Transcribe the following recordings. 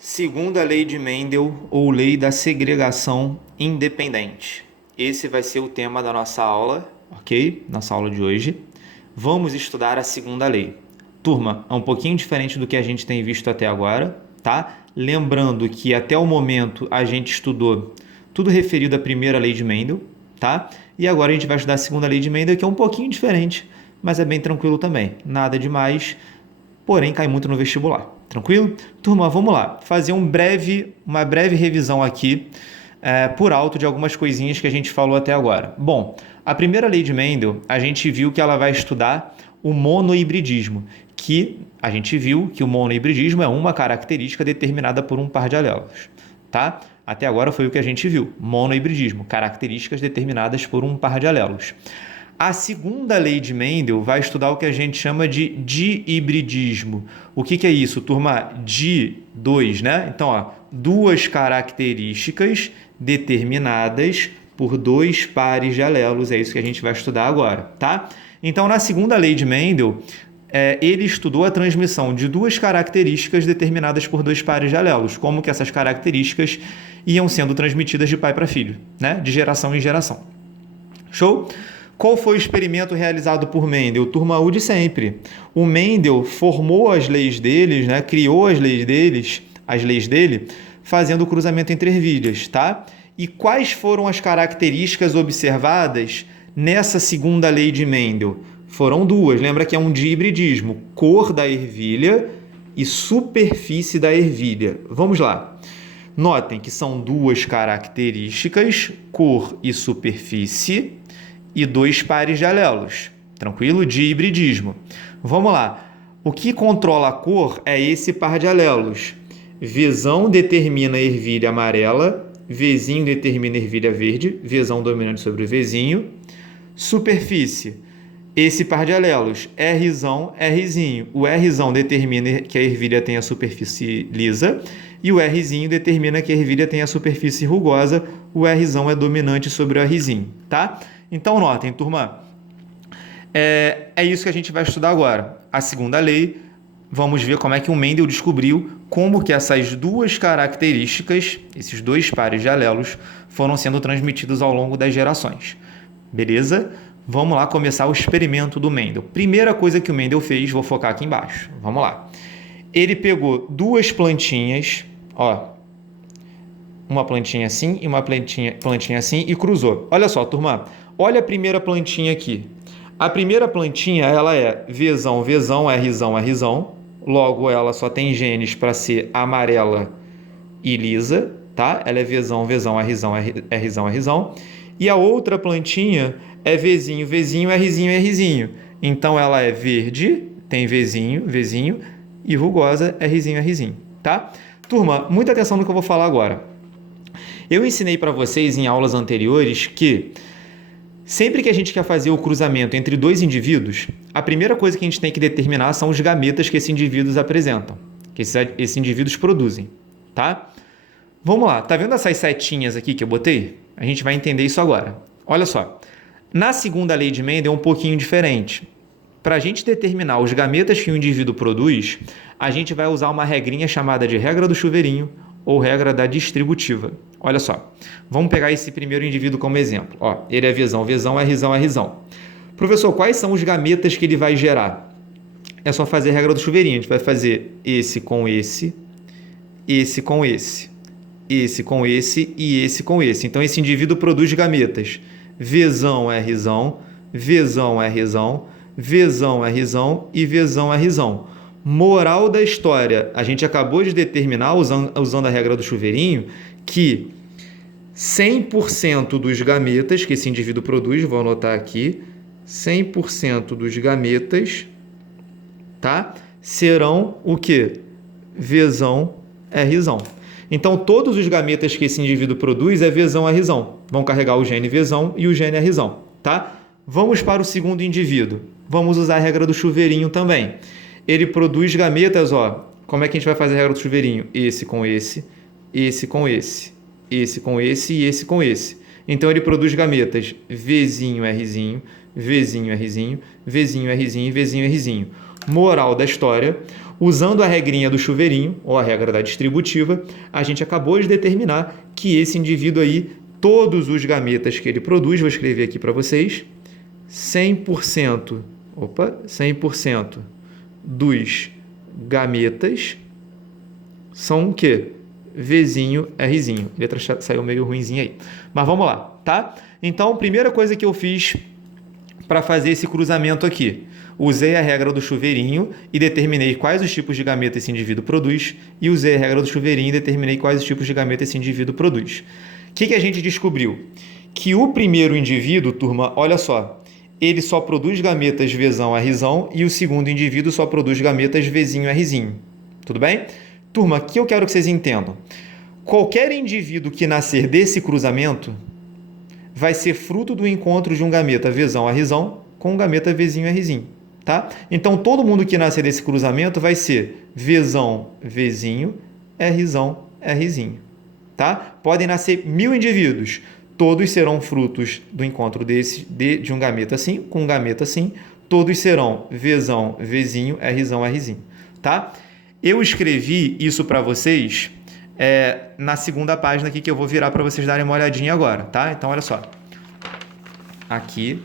Segunda lei de Mendel, ou lei da segregação independente. Esse vai ser o tema da nossa aula, ok? Nossa aula de hoje. Vamos estudar a segunda lei. Turma, é um pouquinho diferente do que a gente tem visto até agora, tá? Lembrando que até o momento a gente estudou tudo referido à primeira lei de Mendel, tá? E agora a gente vai estudar a segunda lei de Mendel, que é um pouquinho diferente, mas é bem tranquilo também. Nada demais, porém cai muito no vestibular. Tranquilo? Turma, vamos lá. Fazer uma breve revisão aqui por alto de algumas coisinhas que a gente falou até agora. Bom, a primeira lei de Mendel, a gente viu que ela vai estudar o monohibridismo, que a gente viu que o monohibridismo é uma característica determinada por um par de alelos, tá? Até agora foi o que a gente viu, monohibridismo, características determinadas por um par de alelos. A segunda lei de Mendel vai estudar o que a gente chama de dihibridismo. O que é isso, turma? Dois, né? Então, ó, duas características determinadas por dois pares de alelos. É isso que a gente vai estudar agora, tá? Então, na segunda lei de Mendel, ele estudou a transmissão de duas características determinadas por dois pares de alelos, como que essas características iam sendo transmitidas de pai para filho, né? De geração em geração. Show? Qual foi o experimento realizado por Mendel? Turma U de sempre. O Mendel formou as leis deles, né? Criou as leis dele, fazendo o cruzamento entre ervilhas, tá? E quais foram as características observadas nessa segunda lei de Mendel? Foram duas. Lembra que é um dihibridismo, cor da ervilha e superfície da ervilha. Vamos lá. Notem que são duas características, cor e superfície, e dois pares de alelos. Tranquilo? Dihibridismo. Vamos lá. O que controla a cor é esse par de alelos. Vzão determina a ervilha amarela, Vzinho determina a ervilha verde, Vzão dominante sobre o Vzinho. Superfície. Esse par de alelos, Rzão, Rzinho. O Rzão determina que a ervilha tem a superfície lisa e o Rzinho determina que a ervilha tem a superfície rugosa. O Rzão é dominante sobre o Rzinho, tá? Então, notem, turma, é isso que a gente vai estudar agora. A segunda lei, vamos ver como é que o Mendel descobriu como que essas duas características, esses dois pares de alelos, foram sendo transmitidos ao longo das gerações. Beleza? Vamos lá começar o experimento do Mendel. Primeira coisa que o Mendel fez, vou focar aqui embaixo. Vamos lá. Ele pegou duas plantinhas, ó, uma plantinha assim e uma plantinha assim e cruzou. Olha só, turma, olha a primeira plantinha aqui. A primeira plantinha, ela é Vzão, Rzão, Rzão. Logo, ela só tem genes para ser amarela e lisa, tá? Ela é Vzão, Rzão, Rzão. E a outra plantinha é Vzinho, Rzinho. Então, ela é verde, tem Vzinho, e rugosa, Rzinho, tá? Turma, muita atenção no que eu vou falar agora. Eu ensinei para vocês em aulas anteriores que sempre que a gente quer fazer o cruzamento entre dois indivíduos, a primeira coisa que a gente tem que determinar são os gametas que esses indivíduos apresentam, que esses indivíduos produzem, tá? Vamos lá, tá vendo essas setinhas aqui que eu botei? A gente vai entender isso agora. Olha só, na segunda lei de Mendel é um pouquinho diferente. Para a gente determinar os gametas que o indivíduo produz, a gente vai usar uma regrinha chamada de regra do chuveirinho ou regra da distributiva. Olha só, vamos pegar esse primeiro indivíduo como exemplo. Ó, ele é Vzão, Rzão. Professor, quais são os gametas que ele vai gerar? É só fazer a regra do chuveirinho. A gente vai fazer esse com esse, esse com esse, esse com esse e esse com esse. Então, esse indivíduo produz gametas Vzão, Rzão, Vzão, Rzão, Vzão, Rzão e Vzão, Rzão. Moral da história, a gente acabou de determinar, usando a regra do chuveirinho, que 100% dos gametas que esse indivíduo produz, vou anotar aqui, 100% dos gametas, tá? Serão o quê? Vzão, Rzão. Então, todos os gametas que esse indivíduo produz é Vzão, Rzão. Vão carregar o gene Vzão e o gene Rzão, tá? Vamos para o segundo indivíduo. Vamos usar a regra do chuveirinho também. Ele produz gametas, ó. Como é que a gente vai fazer a regra do chuveirinho? Esse com esse, esse com esse, esse com esse e esse com esse. Então, ele produz gametas Vzinho, Rzinho, Vzinho, Rzinho, Vzinho, Rzinho e Vzinho, Rzinho. Moral da história, usando a regrinha do chuveirinho, ou a regra da distributiva, a gente acabou de determinar que esse indivíduo aí, todos os gametas que ele produz, vou escrever aqui para vocês, 100% dos gametas são o quê? Vzinho, Rzinho. A letra saiu meio ruinzinha aí. Mas vamos lá, tá? Então, primeira coisa que eu fiz para fazer esse cruzamento aqui. Usei a regra do chuveirinho e determinei quais os tipos de gameta esse indivíduo produz. E usei a regra do chuveirinho e determinei quais os tipos de gameta esse indivíduo produz. O que a gente descobriu? Que o primeiro indivíduo, turma, olha só, ele só produz gametas Vzão, Rzão e o segundo indivíduo só produz gametas Vzinho, Rzinho. Tudo bem? Turma, o que eu quero que vocês entendam? Qualquer indivíduo que nascer desse cruzamento vai ser fruto do encontro de um gameta Vzão, Rzão com um gameta Vzinho, Rzinho. Tá? Então, todo mundo que nascer desse cruzamento vai ser Vzão, Vzinho, Rzão, Rzinho. Tá? Podem nascer 1000 indivíduos. Todos serão frutos do encontro de um gameta assim com um gameta assim. Todos serão Vzão, Vzinho, Rzão, Rzinho. Tá? Eu escrevi isso para vocês na segunda página aqui que eu vou virar para vocês darem uma olhadinha agora. Tá? Então, olha só. Aqui,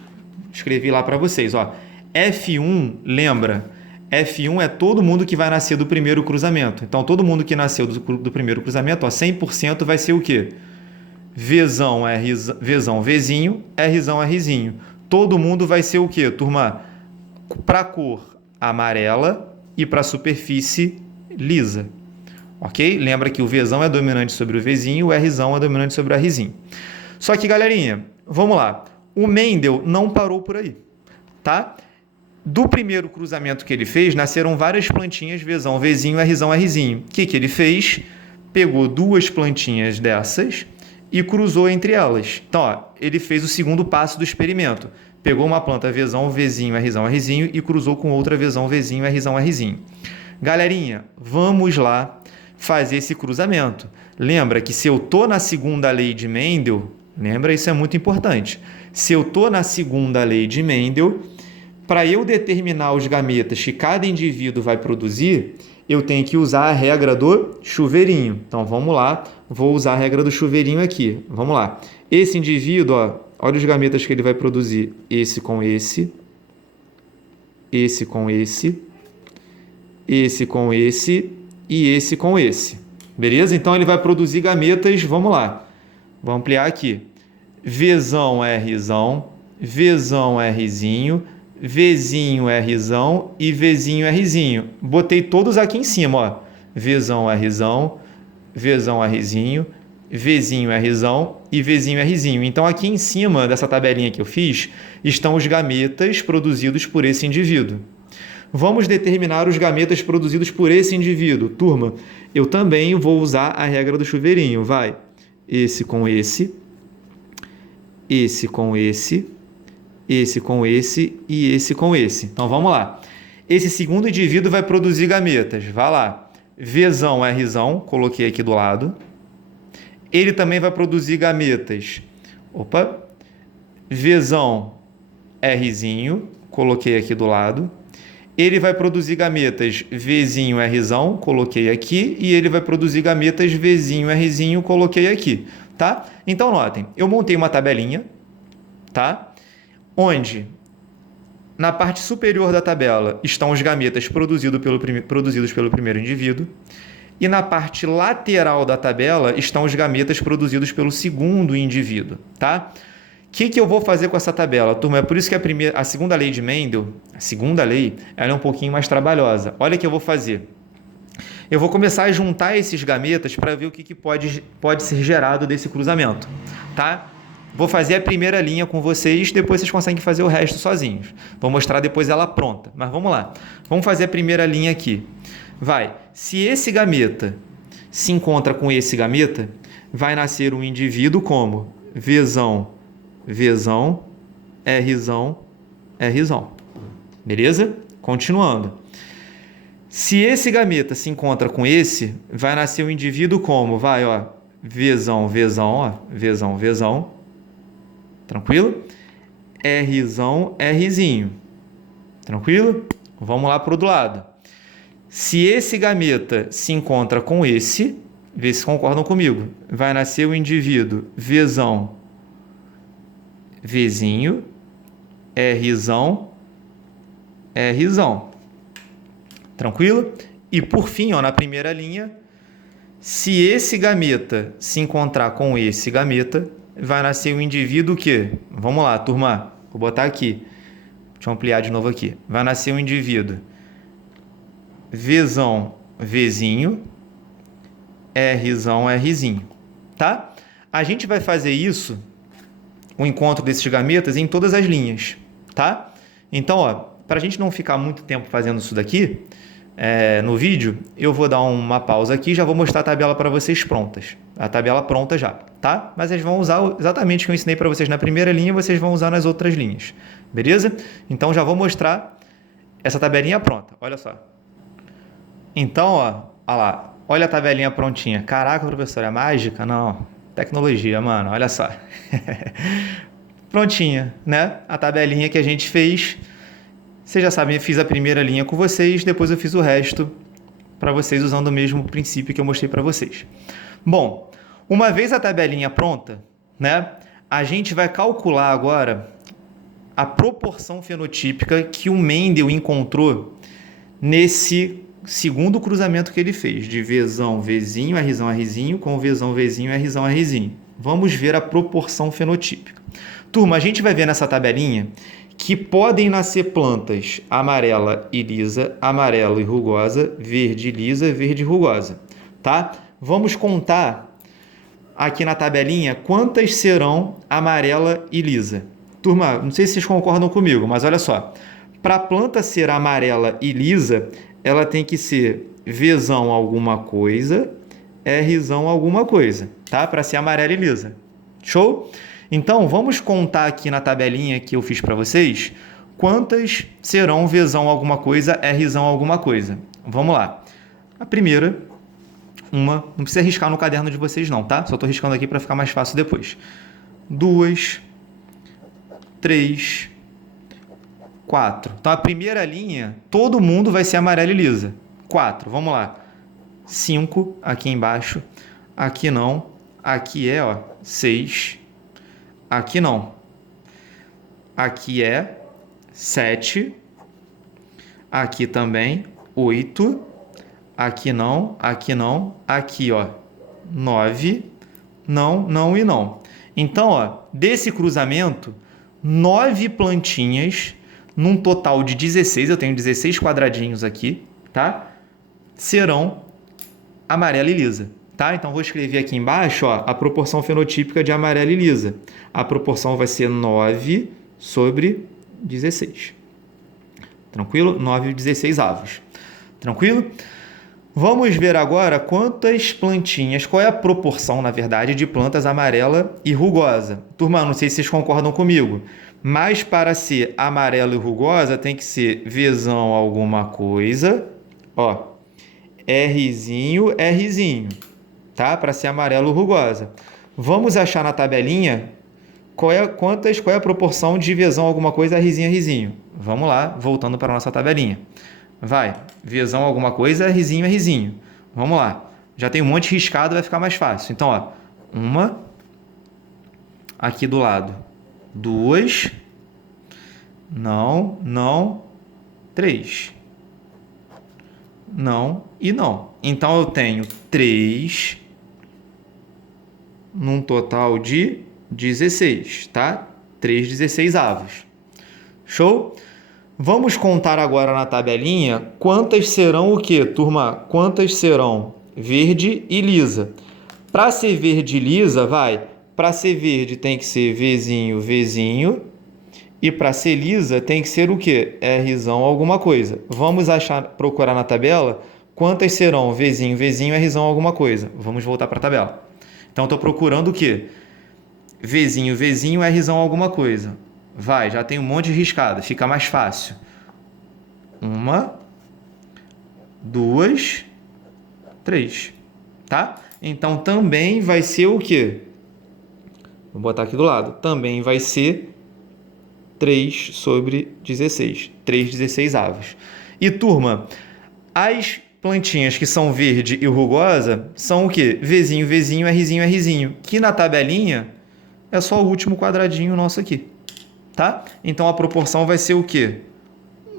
escrevi lá para vocês. Ó. F1, lembra? F1 é todo mundo que vai nascer do primeiro cruzamento. Então, todo mundo que nasceu do primeiro cruzamento, ó, 100% vai ser o quê? Vzão, Vzinho, Rzão, Rzinho. Todo mundo vai ser o quê, turma? Para a cor amarela e para a superfície lisa. Ok? Lembra que o Vzão é dominante sobre o Vzinho, o Rzão é dominante sobre o Rzinho. Só que, galerinha, vamos lá. O Mendel não parou por aí, tá? Do primeiro cruzamento que ele fez, nasceram várias plantinhas Vzão, Vzinho, Rzão, Rzinho. O que ele fez? Pegou duas plantinhas dessas e cruzou entre elas. Então, ó, ele fez o segundo passo do experimento. Pegou uma planta Vzão, Vzinho, Rzão, Rzinho e cruzou com outra Vzão, Vzinho, Rzão, Rzinho. Galerinha, vamos lá fazer esse cruzamento. Lembra que se eu estou na segunda lei de Mendel, lembra, isso é muito importante. Se eu estou na segunda lei de Mendel, para eu determinar os gametas que cada indivíduo vai produzir, eu tenho que usar a regra do chuveirinho. Então, vamos lá. Vou usar a regra do chuveirinho aqui. Vamos lá. Esse indivíduo, ó, olha os gametas que ele vai produzir. Esse com esse. Esse com esse. Esse com esse. E esse com esse. Beleza? Então, ele vai produzir gametas. Vamos lá. Vou ampliar aqui. Vzão, Rzão. Vzão, Rzinho. Vzinho, Rzão e Vzinho, Rzinho. Botei todos aqui em cima, ó. Vzão, Rzão, Vzão, Rzinho, Vzinho, Rzão e Vzinho, Rzinho. Então, aqui em cima dessa tabelinha que eu fiz, estão os gametas produzidos por esse indivíduo. Vamos determinar os gametas produzidos por esse indivíduo. Turma, eu também vou usar a regra do chuveirinho. Vai. Esse com esse. Esse com esse. Esse com esse e esse com esse. Então, vamos lá. Esse segundo indivíduo vai produzir gametas. Vai lá. Vzão, Rzão, coloquei aqui do lado. Ele também vai produzir gametas. Vzão, Rzinho, coloquei aqui do lado. Ele vai produzir gametas Vzinho, Rzão, coloquei aqui. E ele vai produzir gametas Vzinho, Rzinho, coloquei aqui. Tá? Então, notem. Eu montei uma tabelinha. Tá? Onde, na parte superior da tabela, estão os gametas produzidos pelo primeiro indivíduo, e na parte lateral da tabela estão os gametas produzidos pelo segundo indivíduo. Tá? O que eu vou fazer com essa tabela? Turma, é por isso que a segunda lei de Mendel, ela é um pouquinho mais trabalhosa. Olha o que eu vou fazer. Eu vou começar a juntar esses gametas para ver o que pode ser gerado desse cruzamento. Tá? Vou fazer a primeira linha com vocês, depois vocês conseguem fazer o resto sozinhos. Vou mostrar depois ela pronta, mas vamos lá. Vamos fazer a primeira linha aqui. Vai, se esse gameta se encontra com esse gameta, vai nascer um indivíduo como Vzão, Vzão, Rzão, Rzão. Beleza? Continuando. Se esse gameta se encontra com esse, vai nascer um indivíduo como, vai, ó, Vzão, Vzão, ó, Vzão, Vzão. Tranquilo? Rzão, Rzinho. Tranquilo? Vamos lá para o outro lado. Se esse gameta se encontra com esse, vê se concordam comigo, vai nascer o indivíduo Vzão, Vzinho, Rzão, Rzão. Tranquilo? E por fim, ó, na primeira linha, se esse gameta se encontrar com esse gameta, vai nascer o indivíduo que? Vamos lá, turma. Vou botar aqui. Deixa eu ampliar de novo aqui. Vai nascer o indivíduo Vzão, Vzinho, Rzão, Rzinho. Tá? A gente vai fazer isso, o encontro desses gametas, em todas as linhas. Tá? Então, ó, para a gente não ficar muito tempo fazendo isso daqui, no vídeo, eu vou dar uma pausa aqui e já vou mostrar a tabela para vocês prontas. A tabela pronta já, tá? Mas eles vão usar exatamente o que eu ensinei para vocês na primeira linha, vocês vão usar nas outras linhas. Beleza? Então, já vou mostrar essa tabelinha pronta. Olha só. Então, ó lá. Olha a tabelinha prontinha. Caraca, professor, é mágica? Não. Tecnologia, mano. Olha só. Prontinha, né? A tabelinha que a gente fez. Vocês já sabem, eu fiz a primeira linha com vocês, depois eu fiz o resto para vocês usando o mesmo princípio que eu mostrei para vocês. Bom, uma vez a tabelinha pronta, né, a gente vai calcular agora a proporção fenotípica que o Mendel encontrou nesse segundo cruzamento que ele fez, de Vzão, Vzinho, Rzão, Rzinho, com Vzão, Vzinho, Rzão, Rzinho. Vamos ver a proporção fenotípica. Turma, a gente vai ver nessa tabelinha que podem nascer plantas amarela e lisa, amarelo e rugosa, verde lisa, verde e rugosa, tá? Vamos contar aqui na tabelinha quantas serão amarela e lisa. Turma, não sei se vocês concordam comigo, mas olha só. Para a planta ser amarela e lisa, ela tem que ser Vzão alguma coisa, Rzão alguma coisa, tá? Para ser amarela e lisa. Show? Então, vamos contar aqui na tabelinha que eu fiz para vocês quantas serão Vzão alguma coisa, Rzão alguma coisa. Vamos lá. A primeira, não precisa riscar no caderno de vocês não, tá? Só estou riscando aqui para ficar mais fácil depois. 2, 3, 4. Então, a primeira linha, todo mundo vai ser amarela e lisa. 4, vamos lá. 5 aqui embaixo. Aqui não. Aqui é, ó, 6. Aqui não. Aqui é 7. Aqui também 8. Aqui não. Aqui não. Aqui, ó, 9. Não, não e não. Então, ó, desse cruzamento, 9 plantinhas, num total de 16, eu tenho 16 quadradinhos aqui, tá? Serão amarela e lisa. Tá? Então, vou escrever aqui embaixo, ó, a proporção fenotípica de amarela e lisa. A proporção vai ser 9 sobre 16. Tranquilo? 9/16 avos. Tranquilo? Vamos ver agora quantas plantinhas, qual é a proporção, na verdade, de plantas amarela e rugosa. Turma, não sei se vocês concordam comigo, mas para ser amarela e rugosa tem que ser Vzão alguma coisa, ó, Rzinho, Rzinho. Tá? Para ser amarelo rugosa. Vamos achar na tabelinha qual é a proporção de Vzão alguma coisa, Rzinho, Rzinho. Vamos lá, voltando para a nossa tabelinha. Vai, Vzão alguma coisa, Rzinho, Rzinho. Vamos lá. Já tem um monte riscado, vai ficar mais fácil. Então, ó, uma aqui do lado. 2. Não. 3. Não e não. Então, eu tenho 3 num total de 16, tá? 3/16 avos. Show? Vamos contar agora na tabelinha quantas serão o quê, turma? Quantas serão verde e lisa? Para ser verde e lisa, para ser verde tem que ser Vzinho, Vzinho. E para ser lisa tem que ser o quê? Rzão alguma coisa. Vamos procurar na tabela quantas serão Vzinho, Vzinho, Rzão alguma coisa. Vamos voltar para a tabela. Então, estou procurando o quê? Vzinho, Vzinho, Rzão alguma coisa. Já tem um monte de riscada, fica mais fácil. 1, 2, 3. Tá? Então, também vai ser o quê? Vou botar aqui do lado. Também vai ser 3/16. 3/16 avos. E, turma, as plantinhas que são verde e rugosa são o quê? Vzinho, Vzinho, Rzinho, Rzinho, que na tabelinha é só o último quadradinho nosso aqui, tá? Então, a proporção vai ser o quê?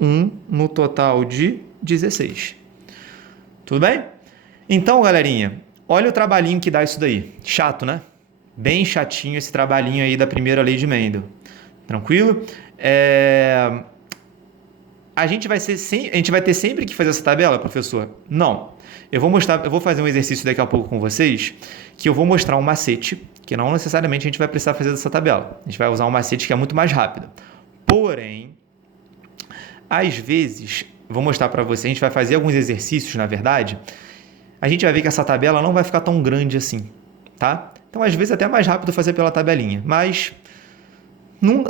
1 no total de 16. Tudo bem? Então, galerinha, olha o trabalhinho que dá isso daí. Chato, né? Bem chatinho esse trabalhinho aí da primeira lei de Mendel. Tranquilo? A gente vai ter sempre que fazer essa tabela, professor? Não. Eu vou fazer um exercício daqui a pouco com vocês, que eu vou mostrar um macete, que não necessariamente a gente vai precisar fazer dessa tabela. A gente vai usar um macete que é muito mais rápido. Porém, às vezes, vou mostrar para vocês, a gente vai fazer alguns exercícios, na verdade, a gente vai ver que essa tabela não vai ficar tão grande assim, tá? Então, às vezes, é até mais rápido fazer pela tabelinha, mas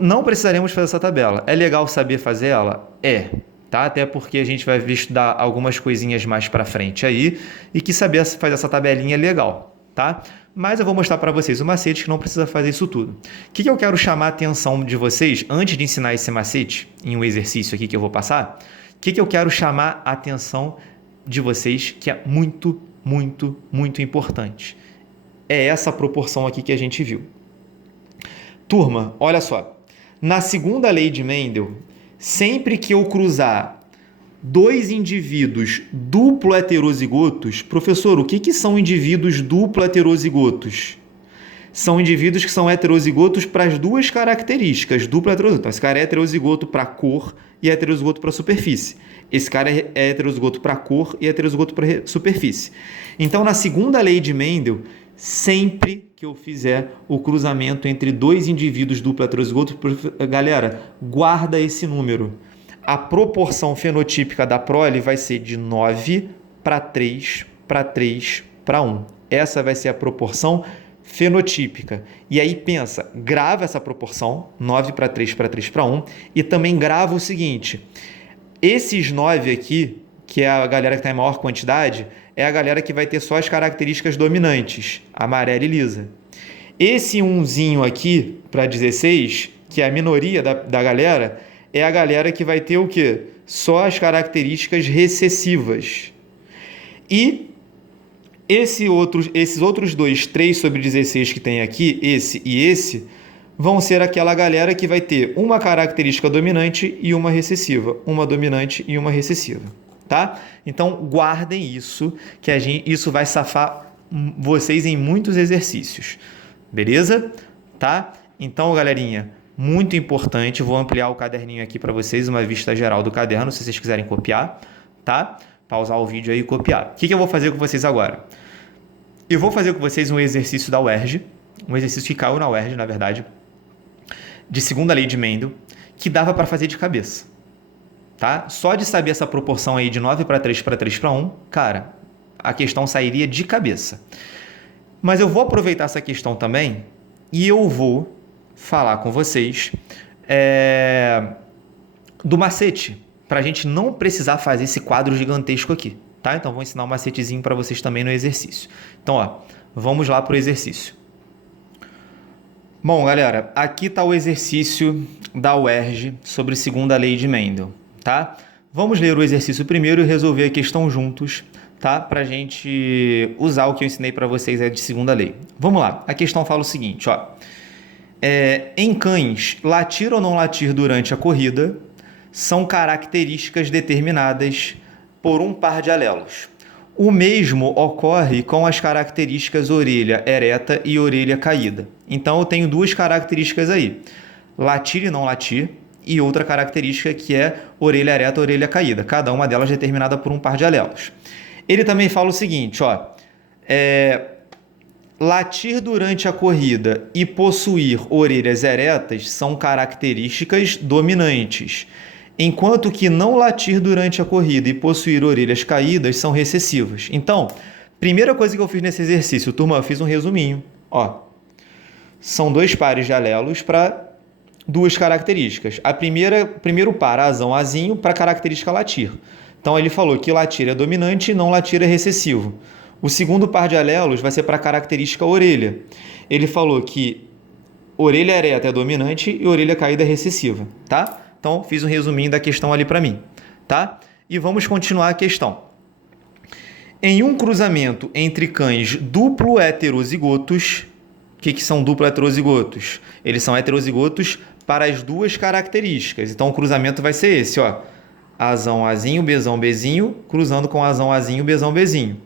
não precisaremos fazer essa tabela. É legal saber fazer ela? É, tá? Até porque a gente vai estudar algumas coisinhas mais para frente aí e que saber fazer essa tabelinha é legal, tá? Mas eu vou mostrar para vocês o macete que não precisa fazer isso tudo. O que eu quero chamar a atenção de vocês, antes de ensinar esse macete, em um exercício aqui que eu vou passar, o que eu quero chamar a atenção de vocês, que é muito, muito, muito importante. É essa proporção aqui que a gente viu. Turma, olha só. Na segunda lei de Mendel, sempre que eu cruzar dois indivíduos duplo heterozigotos, professor, o que são indivíduos duplo heterozigotos? São indivíduos que são heterozigotos para as duas características, duplo heterozigoto. Então, esse cara é heterozigoto para cor e heterozigoto para superfície. Esse cara é heterozigoto para cor e heterozigoto para superfície. Então, na segunda lei de Mendel, sempre que eu fizer o cruzamento entre dois indivíduos duplo heterozigoto, galera, guarda esse número. A proporção fenotípica da prole vai ser de 9 para 3 para 3 para 1. Essa vai ser a proporção fenotípica. E aí pensa, grava essa proporção, 9 para 3 para 3 para 1, e também grava o seguinte, esses 9 aqui, que é a galera que está em maior quantidade, é a galera que vai ter só as características dominantes, amarela e lisa. Esse 1zinho aqui, para 16, que é a minoria da galera, é a galera que vai ter o quê? Só as características recessivas. E esses outros dois, 3 sobre 16 que tem aqui, esse e esse, vão ser aquela galera que vai ter uma característica dominante e uma recessiva. Uma dominante e uma recessiva. Tá? Então, guardem isso, que isso vai safar vocês em muitos exercícios. Beleza? Tá? Então, galerinha, muito importante, vou ampliar o caderninho aqui para vocês, uma vista geral do caderno, se vocês quiserem copiar, tá? Pausar o vídeo aí e copiar. O que eu vou fazer com vocês agora? Eu vou fazer com vocês um exercício da UERJ, um exercício que caiu na UERJ, na verdade, de segunda lei de Mendel, que dava para fazer de cabeça. Tá? Só de saber essa proporção aí de 9 para 3 para 3 para 1, cara, a questão sairia de cabeça. Mas eu vou aproveitar essa questão também e eu vou falar com vocês do macete, para a gente não precisar fazer esse quadro gigantesco aqui. Tá? Então, vou ensinar um macetezinho para vocês também no exercício. Então, ó, vamos lá para o exercício. Bom, galera, aqui está o exercício da UERJ sobre segunda lei de Mendel. Tá? Vamos ler o exercício primeiro e resolver a questão juntos, tá? Para a gente usar o que eu ensinei para vocês de segunda lei. Vamos lá, a questão fala o seguinte, ó. Em cães, latir ou não latir durante a corrida são características determinadas por um par de alelos. O mesmo ocorre com as características orelha ereta e orelha caída. Então, eu tenho duas características aí, latir e não latir, e outra característica que é orelha ereta, orelha caída, cada uma delas determinada por um par de alelos. Ele também fala o seguinte, ó, latir durante a corrida e possuir orelhas eretas são características dominantes, enquanto que não latir durante a corrida e possuir orelhas caídas são recessivas. Então, primeira coisa que eu fiz nesse exercício, turma, eu fiz um resuminho, ó, são dois pares de alelos para duas características. Primeiro par, azão, azinho, para a característica latir. Então, ele falou que latir é dominante e não latir é recessivo. O segundo par de alelos vai ser para a característica orelha. Ele falou que orelha ereta é dominante e orelha caída é recessiva, tá? Então, fiz um resuminho da questão ali para mim, tá? E vamos continuar a questão. Em um cruzamento entre cães duplo heterozigotos, o que são duplo heterozigotos? Eles são heterozigotos para as duas características. Então, o cruzamento vai ser esse, ó. Azão, azinho, bezão, bezinho, cruzando com azão, azinho, bezão, bezinho.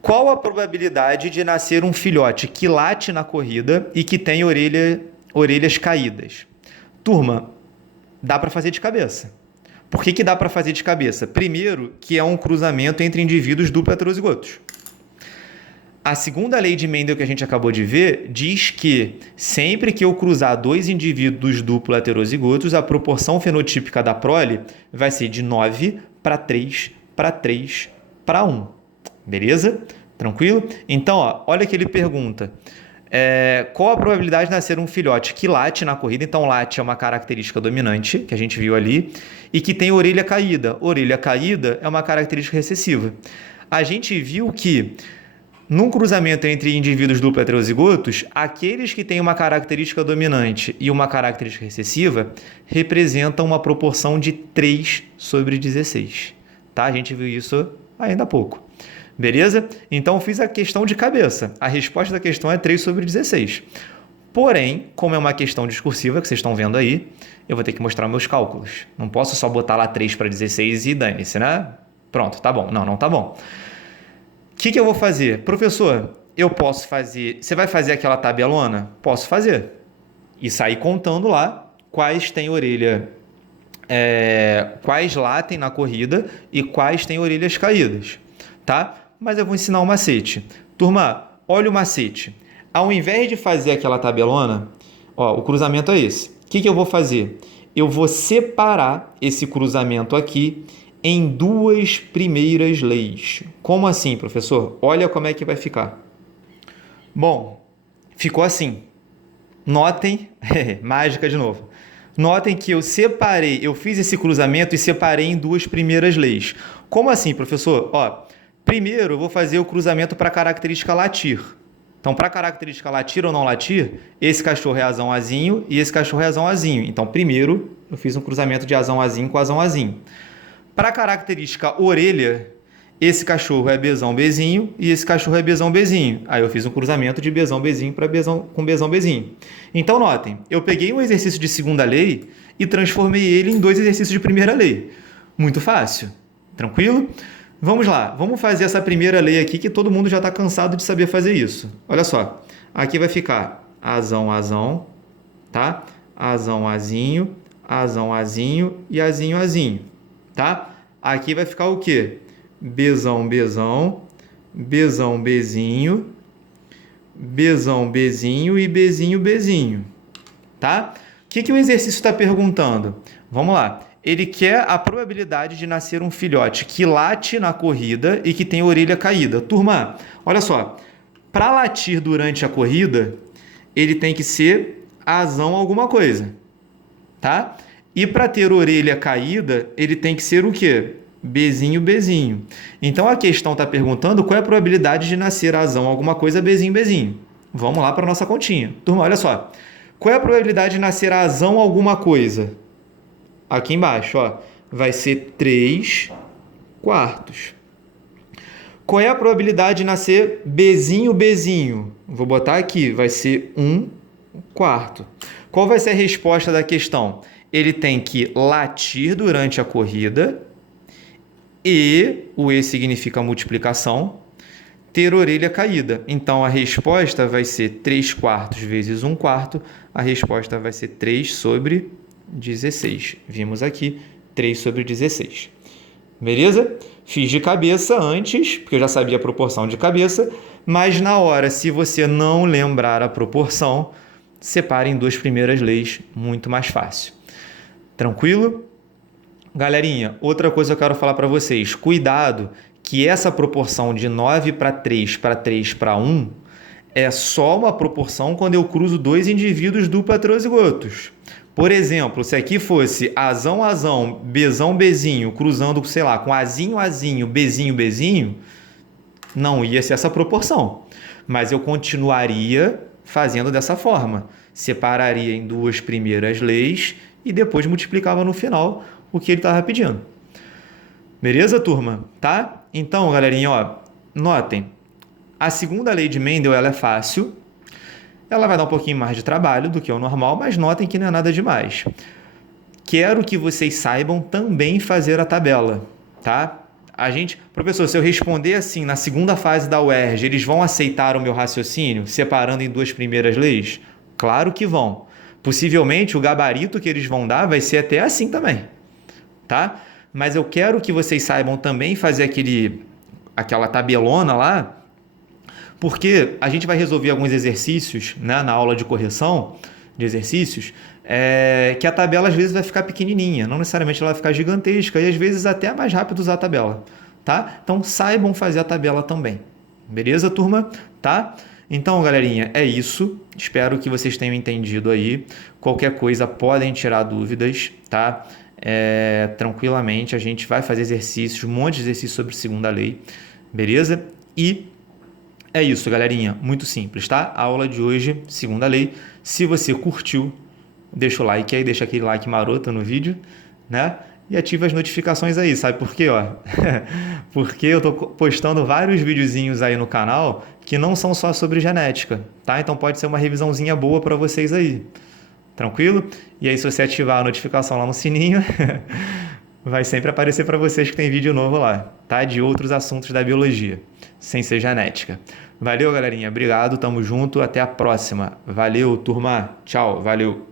Qual a probabilidade de nascer um filhote que late na corrida e que tem orelhas caídas? Turma, dá para fazer de cabeça. Por que dá para fazer de cabeça? Primeiro, que é um cruzamento entre indivíduos duplo heterozigotos. A segunda lei de Mendel que a gente acabou de ver diz que sempre que eu cruzar dois indivíduos duplo heterozigotos, a proporção fenotípica da prole vai ser de 9 para 3 para 3 para 1. Beleza? Tranquilo? Então, ó, olha que ele pergunta. Qual a probabilidade de nascer um filhote que late na corrida? Então, late é uma característica dominante, que a gente viu ali, e que tem orelha caída. Orelha caída é uma característica recessiva. A gente viu que, num cruzamento entre indivíduos duplo heterozigotos, aqueles que têm uma característica dominante e uma característica recessiva representam uma proporção de 3/16. Tá? A gente viu isso ainda há pouco. Beleza? Então, eu fiz a questão de cabeça. A resposta da questão é 3/16. Porém, como é uma questão discursiva, que vocês estão vendo aí, eu vou ter que mostrar meus cálculos. Não posso só botar lá 3/16 e dane-se, né? Pronto, tá bom. Não tá bom. O que eu vou fazer? Professor, eu posso fazer... Você vai fazer aquela tabelona? Posso fazer. E sair contando lá quais têm orelha... quais latem na corrida e quais têm orelhas caídas. Tá? Mas eu vou ensinar um macete. Turma, olha o macete. Ao invés de fazer aquela tabelona, ó, o cruzamento é esse. O que eu vou fazer? Eu vou separar esse cruzamento aqui em duas primeiras leis. Como assim, professor? Olha como é que vai ficar. Bom, ficou assim. Notem, mágica de novo. Notem que eu fiz esse cruzamento e separei em duas primeiras leis. Como assim, professor? Ó, primeiro eu vou fazer o cruzamento para a característica latir. Então, para a característica latir ou não latir, esse cachorro é azão azinho e esse cachorro é azão azinho. Então, primeiro eu fiz um cruzamento de azão azinho com azão azinho. Para a característica orelha, esse cachorro é bezão bezinho e esse cachorro é bezão bezinho. Aí eu fiz um cruzamento de bezão bezinho com bezão bezinho. Então, notem, eu peguei um exercício de segunda lei e transformei ele em dois exercícios de primeira lei. Muito fácil. Tranquilo? Vamos lá, vamos fazer essa primeira lei aqui que todo mundo já está cansado de saber fazer isso. Olha só, aqui vai ficar azão, azão, tá? Azão, azinho, azão, azinho e azinho, azinho, tá? Aqui vai ficar o quê? Bezão, bezão, bezão, bezinho, bezão, bezinho e bezinho, bezinho, tá? O que o exercício está perguntando? Vamos lá. Ele quer a probabilidade de nascer um filhote que late na corrida e que tem orelha caída. Turma, olha só, para latir durante a corrida, ele tem que ser azão alguma coisa, tá? E para ter orelha caída, ele tem que ser o quê? Bezinho, bezinho. Então, a questão está perguntando qual é a probabilidade de nascer azão alguma coisa, bezinho, bezinho. Vamos lá para a nossa continha. Turma, olha só. Qual é a probabilidade de nascer azão alguma coisa? Aqui embaixo, ó, vai ser 3/4. Qual é a probabilidade de nascer bezinho, bezinho? Vou botar aqui, vai ser 1/4. Qual vai ser a resposta da questão? Ele tem que latir durante a corrida e, o E significa multiplicação, ter orelha caída. Então, a resposta vai ser 3/4 vezes 1/4. A resposta vai ser 3/16. Vimos aqui 3/16. Beleza? Fiz de cabeça antes, porque eu já sabia a proporção de cabeça, mas na hora, se você não lembrar a proporção, separe em duas primeiras leis, muito mais fácil. Tranquilo? Galerinha, outra coisa que eu quero falar para vocês. Cuidado que essa proporção de 9/3 para 3/1 é só uma proporção quando eu cruzo dois indivíduos duplo heterozigotos. Por exemplo, se aqui fosse azão, azão, bezão, bezinho, cruzando, sei lá, com azinho, azinho, bezinho, bezinho, não ia ser essa proporção. Mas eu continuaria fazendo dessa forma. Separaria em duas primeiras leis e depois multiplicava no final o que ele estava pedindo. Beleza, turma? Tá? Então, galerinha, ó, notem, a segunda lei de Mendel, ela é fácil, ela vai dar um pouquinho mais de trabalho do que o normal, mas notem que não é nada demais. Quero que vocês saibam também fazer a tabela, tá? Professor, se eu responder assim na segunda fase da UERJ, eles vão aceitar o meu raciocínio, separando em duas primeiras leis? Claro que vão. Possivelmente o gabarito que eles vão dar vai ser até assim também, tá? Mas eu quero que vocês saibam também fazer aquela tabelona lá, porque a gente vai resolver alguns exercícios, né, na aula de correção de exercícios, que a tabela às vezes vai ficar pequenininha, não necessariamente ela vai ficar gigantesca, e às vezes até é mais rápido usar a tabela, tá? Então saibam fazer a tabela também. Beleza, turma? Tá? Então, galerinha, é isso. Espero que vocês tenham entendido aí. Qualquer coisa podem tirar dúvidas, tá? Tranquilamente, a gente vai fazer exercícios, um monte de exercícios sobre segunda lei, beleza? E é isso, galerinha. Muito simples, tá? A aula de hoje, segunda lei. Se você curtiu, deixa o like aí, deixa aquele like maroto no vídeo, né? E ativa as notificações aí, sabe por quê, ó? Porque eu tô postando vários videozinhos aí no canal que não são só sobre genética, tá? Então pode ser uma revisãozinha boa para vocês aí. Tranquilo? E aí se você ativar a notificação lá no sininho, vai sempre aparecer para vocês que tem vídeo novo lá, tá? De outros assuntos da biologia, sem ser genética. Valeu, galerinha. Obrigado, tamo junto. Até a próxima. Valeu, turma. Tchau. Valeu.